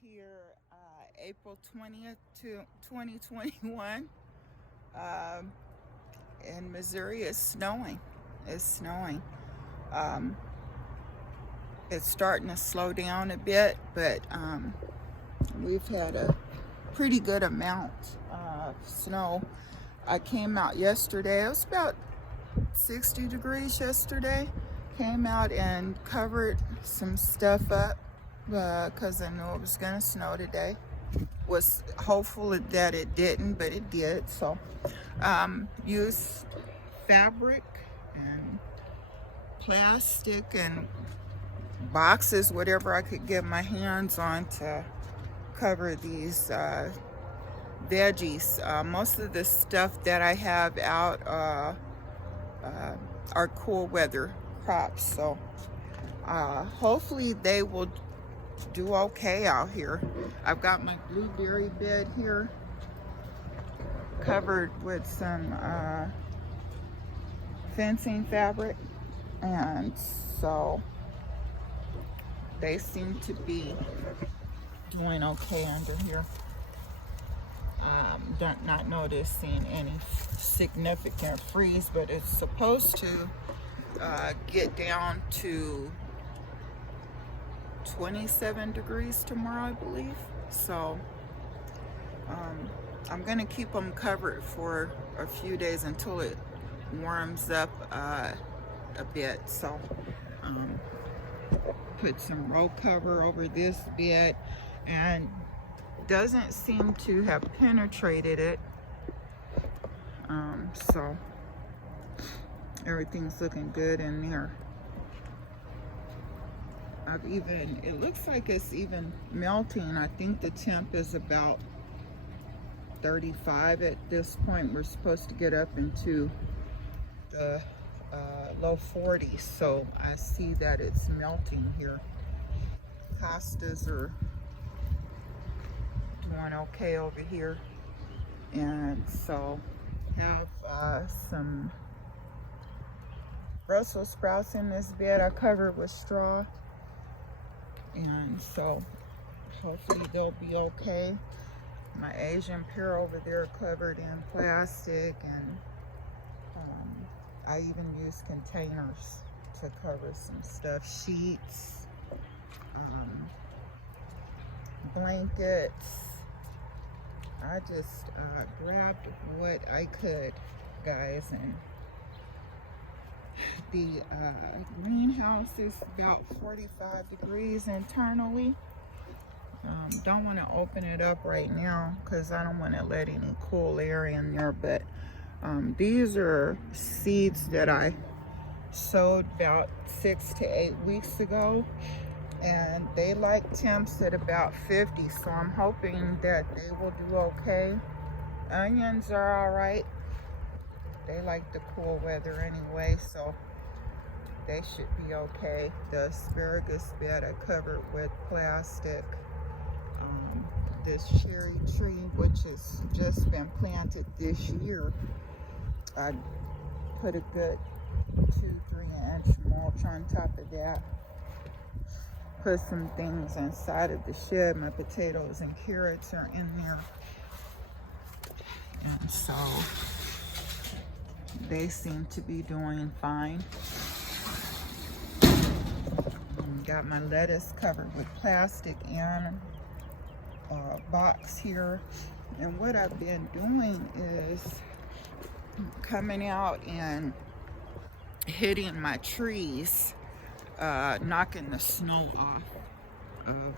here April 20th to 2021. Um, in Missouri, it's snowing. It's snowing. Um, it's starting to slow down a bit, but we've had a pretty good amount of snow. I came out yesterday. It was about 60 degrees yesterday. Came out and covered some stuff up because I knew it was going to snow today. Was hopeful that it didn't, but it did. So used fabric and plastic and boxes, whatever I could get my hands on to cover these veggies. Most of the stuff that I have out are cool weather crops, so hopefully they will do okay out here. I've got my blueberry bed here covered with some fencing fabric, and so they seem to be doing okay under here. Not noticing any significant freeze, but it's supposed to get down to 27 degrees tomorrow, I believe. So I'm gonna keep them covered for a few days until it warms up a bit. So put some roll cover over this bed, and doesn't seem to have penetrated it. So everything's looking good in there. It looks like it's even melting. I think the temp is about 35 at this point. We're supposed to get up into the low 40s, so I see that it's melting here. Hostas are doing okay over here, and so have some Brussels sprouts in this bed I covered with straw, and so hopefully they'll be okay. My Asian pear over there covered in plastic, and I even use containers to cover some stuff, sheets, blankets. I just grabbed what I could, guys, and the greenhouse is about 45 degrees internally. Don't want to open it up right now because I don't want to let any cool air in there, but these are seeds that I sowed about 6 to 8 weeks ago, and they like temps at about 50, so I'm hoping that they will do okay. Onions are all right. They like the cool weather anyway, so they should be okay. The asparagus bed I covered with plastic. This cherry tree, which has just been planted this year, I put a good 2-3 inch mulch on top of that. Put some things inside of the shed. My potatoes and carrots are in there, and so they seem to be doing fine. Got my lettuce covered with plastic and box here, and what I've been doing is coming out and hitting my trees, knocking the snow off of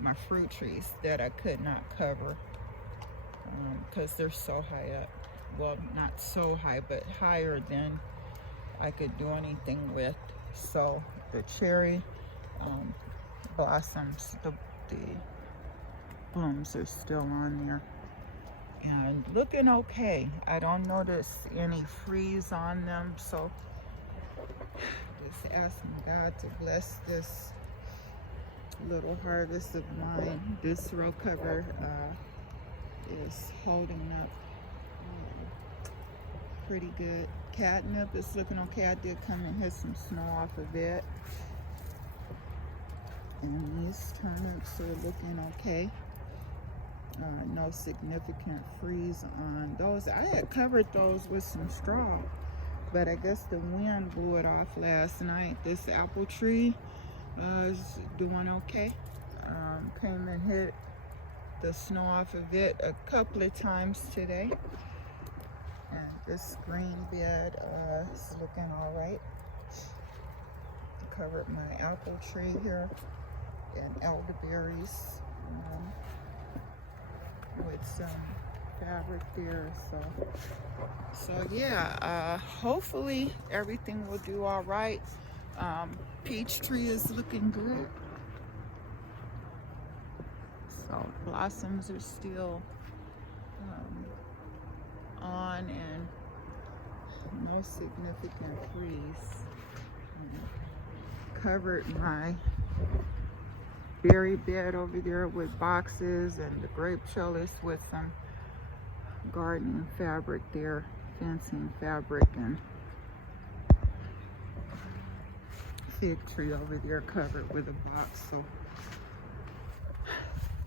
my fruit trees that I could not cover because they're so high up. Well, not so high, but higher than I could do anything with. So the cherry blossoms, the blooms are still on there and looking okay. I don't notice any freeze on them, so just asking God to bless this little harvest of mine. This row cover is holding up pretty good. Catnip is looking okay. I did come and hit some snow off of it. And these turnips are looking okay. No significant freeze on those. I had covered those with some straw, but I guess the wind blew it off last night. This apple tree is doing okay. Came and hit the snow off of it a couple of times today. And this green bed is looking all right. Covered my apple tree here and elderberries with some fabric there. So yeah, hopefully everything will do all right. Peach tree is looking good. So blossoms are still on and no significant freeze. Covered my berry bed over there with boxes and the grape trellis with some gardening fabric there, fencing fabric, and fig tree over there covered with a box. So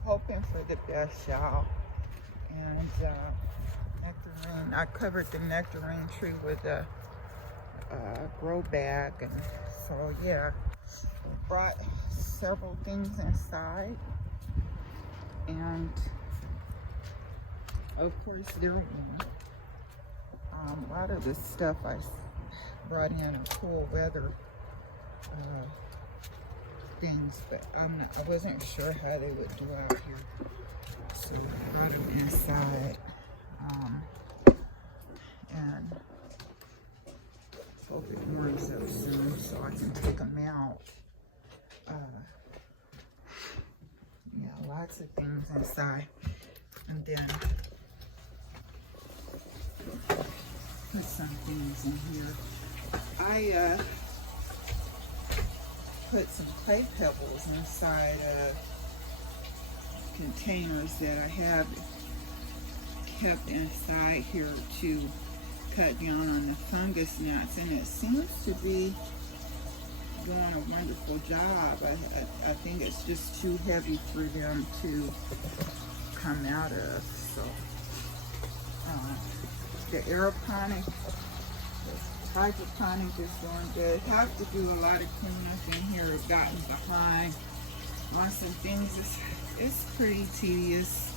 hoping for the best, y'all. And nectarine, I covered the nectarine tree with a grow bag, and so yeah, brought several things inside, and of course they're warm. A lot of the stuff I brought in are cool weather things, but I wasn't sure how they would do out here, so I brought them inside, and hope it warms up soon so I can take them out. Yeah, lots of things inside. And then put some things in here. I put some clay pebbles inside containers that I have kept inside here to cut down on the fungus gnats, and it seems to be doing a wonderful job. I think it's just too heavy for them to come out of. So the aeroponic, the hydroponic is doing good. Have to do a lot of cleanup in here. I've gotten behind on some things. It's pretty tedious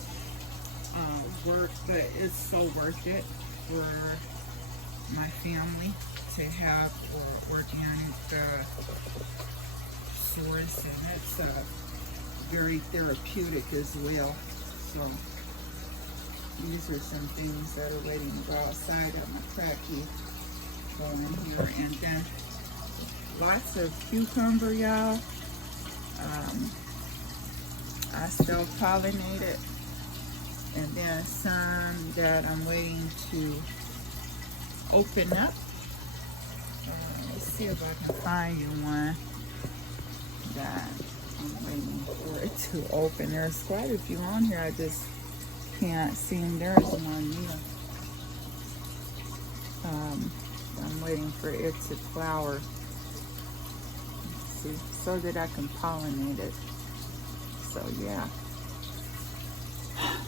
work, but it's so worth it for my family to have organic source, and it's very therapeutic as well. So these are some things that are waiting to go outside. I have my crack heat going here, and then lots of cucumber, y'all. I self-pollinated, and then some that I'm waiting to open up. Let's see if I can find you one that I'm waiting for it to open. There's quite a few on here. I just can't seem. There's one here. I'm waiting for it to flower. Let's see, so that I can pollinate it. So yeah,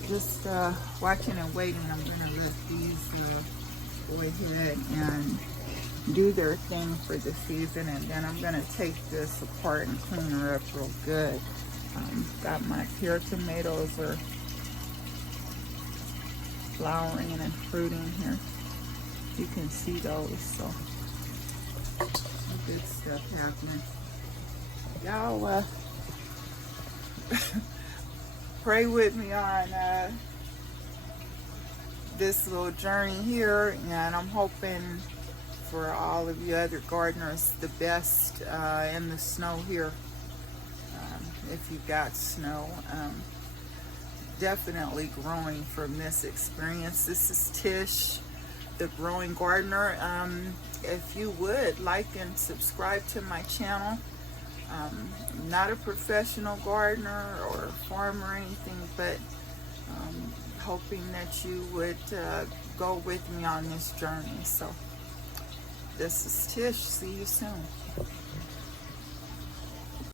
just watching and waiting. I'm gonna let these go ahead and do their thing for the season, and then I'm gonna take this apart and clean her up real good. Got my pear tomatoes are flowering and fruiting here. You can see those, so good stuff happening. Y'all pray with me on this little journey here, and I'm hoping for all of you other gardeners the best in the snow here. If you got snow, definitely growing from this experience. This is Tish, the Growing Gardener. If you would like and subscribe to my channel. Not a professional gardener or farmer or anything, but hoping that you would go with me on this journey. So this is Tish. See you soon.